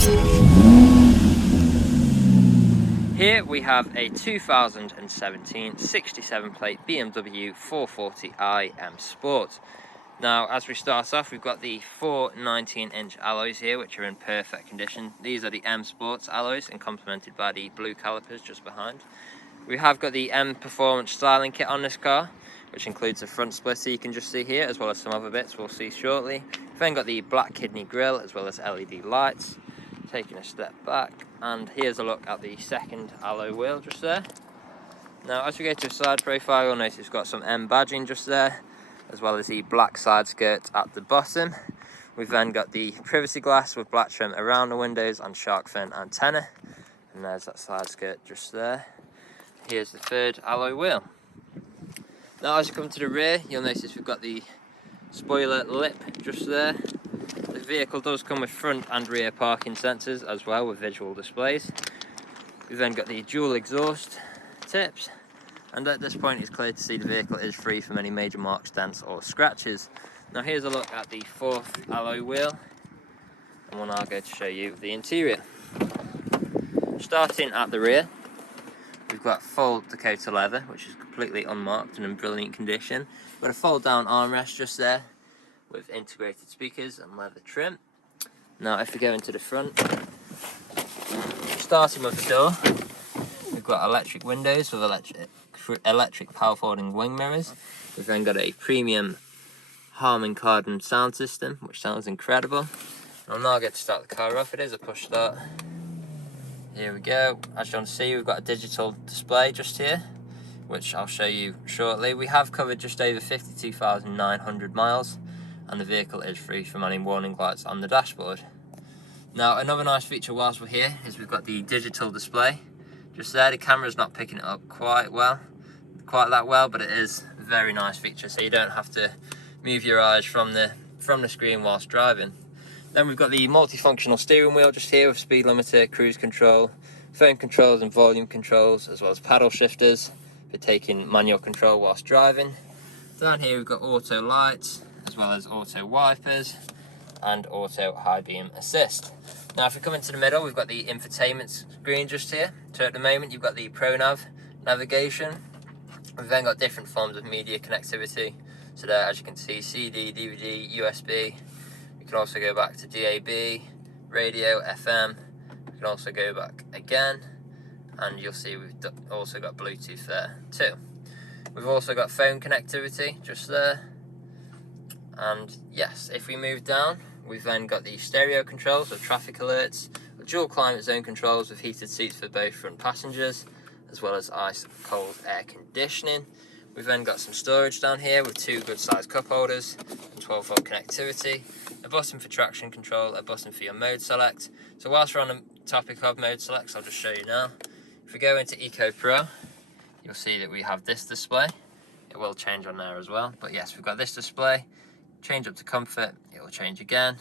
Here we have a 2017 67 plate BMW 440i M Sport. Now, as we start off, we've got the four 19-inch alloys here, which are in perfect condition. These are the M Sports alloys and complemented by the blue calipers just behind. We have got the M Performance styling kit on this car, which includes a front splitter you can just see here, as well as some other bits we'll see shortly. We've then got the black kidney grille, as well as LED lights. Taking a step back, and here's a look at the second alloy wheel just there. Now, as we go to the side profile, you'll notice we've got some M badging just there, as well as the black side skirt at the bottom. We've then got the privacy glass with black trim around the windows and shark fin antenna, and there's that side skirt just there. Here's the third alloy wheel. Now, as you come to the rear, you'll notice we've got the spoiler lip just there. The vehicle does come with front and rear parking sensors as well, with visual displays. We've then got the dual exhaust tips, and at this point it's clear to see the vehicle is free from any major marks, dents or scratches. Now, here's a look at the fourth alloy wheel, and we'll now go to show you the interior. Starting at the rear, we've got full Dakota leather, which is completely unmarked and in brilliant condition. We've got a fold down armrest just there, with integrated speakers and leather trim. Now, if we go into the front, starting with the door, we've got electric windows with electric power folding wing mirrors. We've then got a premium Harman Kardon sound system, which sounds incredible. I'll now get to start the car off. It is a push start. Here we go. As you can see, we've got a digital display just here, which I'll show you shortly. We have covered just over 52,900 miles. And the vehicle is free from any warning lights on the dashboard. Now, another nice feature whilst we're here is we've got the digital display just there. The camera's not picking it up quite that well, but it is a very nice feature, so you don't have to move your eyes from the screen whilst driving. Then we've got the multifunctional steering wheel just here with speed limiter, cruise control, phone controls and volume controls, as well as paddle shifters for taking manual control whilst driving. Down here we've got auto lights, as well as auto wipers and auto high beam assist. Now, if we come into the middle, we've got the infotainment screen just here. So at the moment you've got the ProNav navigation. We've then got different forms of media connectivity. So there, as you can see, CD, DVD, USB. We can also go back to DAB, radio, FM. We can also go back again, and you'll see we've also got Bluetooth there too. We've also got phone connectivity just there. And yes, if we move down, we've then got the stereo controls with traffic alerts, dual climate zone controls with heated seats for both front passengers, as well as ice cold air conditioning. We've then got some storage down here with two good sized cup holders and 12-volt connectivity, a button for traction control, a button for your mode select. So whilst we're on the topic of mode selects, I'll just show you now. If we go into Eco Pro, you'll see that we have this display. It will change on there as well, but yes, we've got this display. Change up to comfort, it will change again,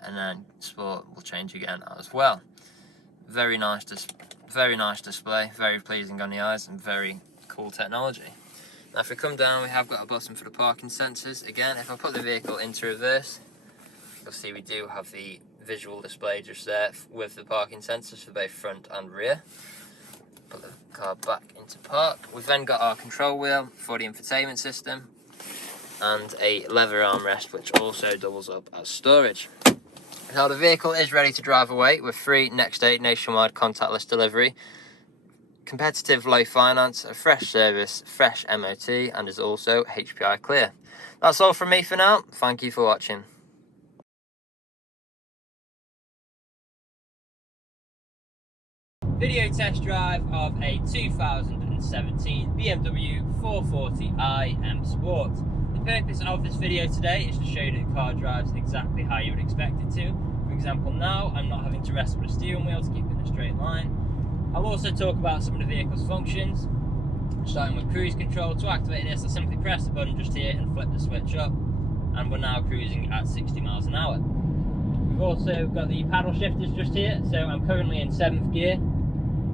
and then sport will change again as well. Very nice display, very pleasing on the eyes, and very cool technology. Now, if we come down, we have got a button for the parking sensors. Again, if I put the vehicle into reverse, you'll see we do have the visual display just there with the parking sensors for both front and rear. Put the car back into park. We've then got our control wheel for the infotainment system, and a leather armrest which also doubles up as storage. Now, the vehicle is ready to drive away with free next day nationwide contactless delivery, competitive low finance, a fresh service, fresh MOT, and is also HPI clear. That's all from me for now. Thank you for watching. Video test drive of a 2017 BMW 440i M Sport. The purpose of this video today is to show you that the car drives exactly how you would expect it to. For example, now I'm not having to wrestle with the steering wheel to keep it in a straight line. I'll also talk about some of the vehicle's functions, starting with cruise control. To activate this, I simply press the button just here and flip the switch up, and we're now cruising at 60 miles an hour. We've also got the paddle shifters just here, so I'm currently in 7th gear,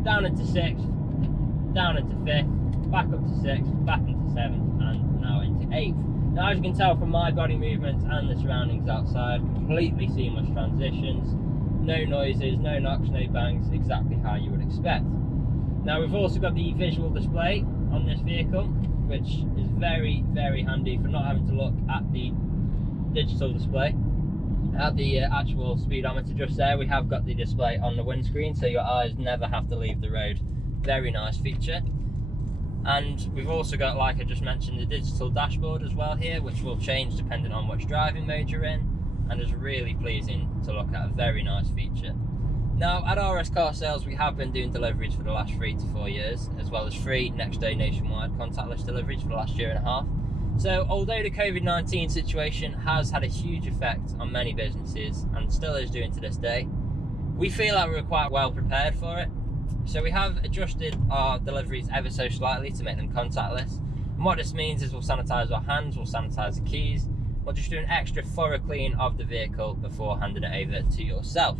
down into 6th, down into 5th, back up to 6th, back into 7th, and now into 8th. Now, as you can tell from my body movements and the surroundings outside, completely seamless transitions. no noises, no knocks, no bangs, exactly how you would expect. Now we've also got the visual display on this vehicle, which is very, very handy for not having to look at the digital display. At the actual speedometer just there, we have got the display on the windscreen, so your eyes never have to leave the road. Very nice feature. And we've also got, like I just mentioned, the digital dashboard as well here, which will change depending on which driving mode you're in, and is really pleasing to look at. A very nice feature. Now at RS Car Sales, we have been doing deliveries for the last 3 to 4 years, as well as free next day nationwide contactless deliveries for the last 1.5 years. So although the COVID-19 situation has had a huge effect on many businesses and still is doing to this day, we feel like we're quite well prepared for it. So we have adjusted our deliveries ever so slightly to make them contactless. And what this means is we'll sanitize our hands, we'll sanitize the keys, we'll just do an extra thorough clean of the vehicle before handing it over to yourself,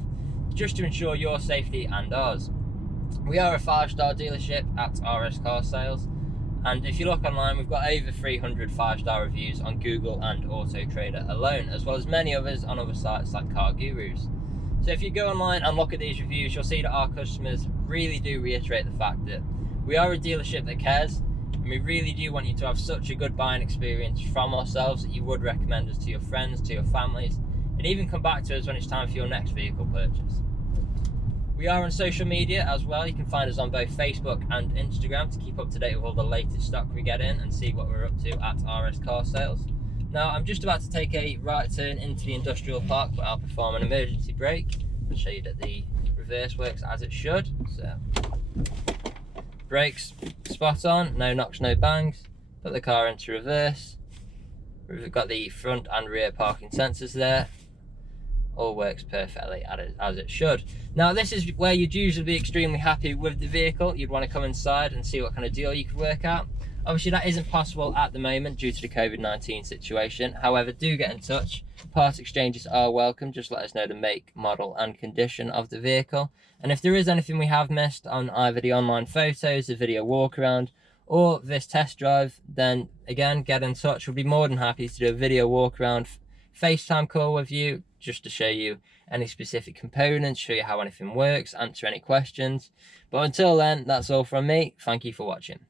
just to ensure your safety and ours. We are a 5-star dealership at RS Car Sales, and if you look online, we've got over 300 5-star reviews on Google and Auto Trader alone, as well as many others on other sites like Car Gurus. So if you go online and look at these reviews, you'll see that our customers really do reiterate the fact that we are a dealership that cares, and we really do want you to have such a good buying experience from ourselves that you would recommend us to your friends, to your families, and even come back to us when it's time for your next vehicle purchase. We are on social media as well. You can find us on both Facebook and Instagram to keep up to date with all the latest stock we get in and see what we're up to at RS Car Sales. Now I'm just about to take a right turn into the industrial park, but I'll perform an emergency brake. I'll show you that the reverse works as it should. So brakes spot on, no knocks, no bangs. Put the car into reverse. We've got the front and rear parking sensors there. All works perfectly as it should. Now this is where you'd usually be extremely happy with the vehicle. You'd want to come inside and see what kind of deal you could work out. Obviously that isn't possible at the moment due to the COVID-19 situation. However, do get in touch. Part exchanges are welcome. Just let us know the make, model and condition of the vehicle. And if there is anything we have missed on either the online photos, the video walk around, or this test drive, then again, get in touch. We'll be more than happy to do a video walk around, FaceTime call with you, just to show you any specific components, show you how anything works, answer any questions. But until then, that's all from me. Thank you for watching.